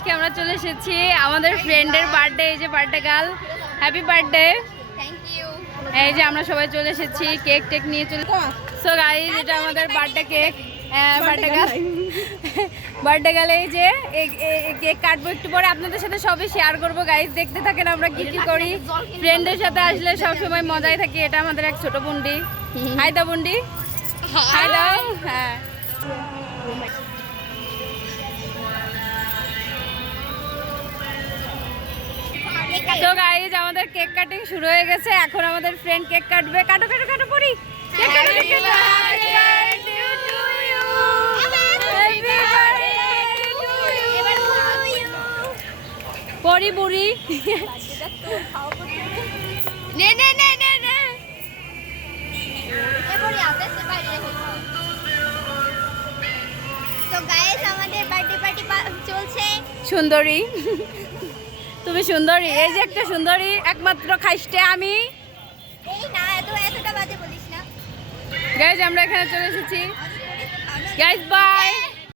আজকে আমরা চলে এসেছি আমাদের ফ্রেন্ডের বার্থডে এই যে বার্থডে গার্ল হ্যাপি বার্থডে এই যে আমরা সবাই চলে এসেছি কেক টেক নিয়ে চলে সো গাইজ এটা আমাদের birthday cake birthday girl birthday girl এই যে কেক কাটবো একটু পরে আপনাদের সাথে সবই শেয়ার করব। গাইজ দেখতে থাকেন আমরা কি কি করি। ফ্রেন্ডের সাথে আসলে সব সময় মজাই থাকি এটা আমাদের এক ছোট বুন্ডি। হাই দা বুন্ডি। হাই দাও হ্যাঁ। তো গাইজ আমাদের কেক কাটিং শুরু হয়ে গেছে এখন আমাদের ফ্রেন্ড কেক কাটবে কাটো কাটো কাটো পড়ি. পরি বুড়ি আমাদের সুন্দরী তুমি সুন্দরী এই যে একটা সুন্দরী একমাত্র খাইস্টে আমি। এই না এত এতটা বাজে বলিস না। গাইজ আমরা এখানে চলে এসেছি। Guys bye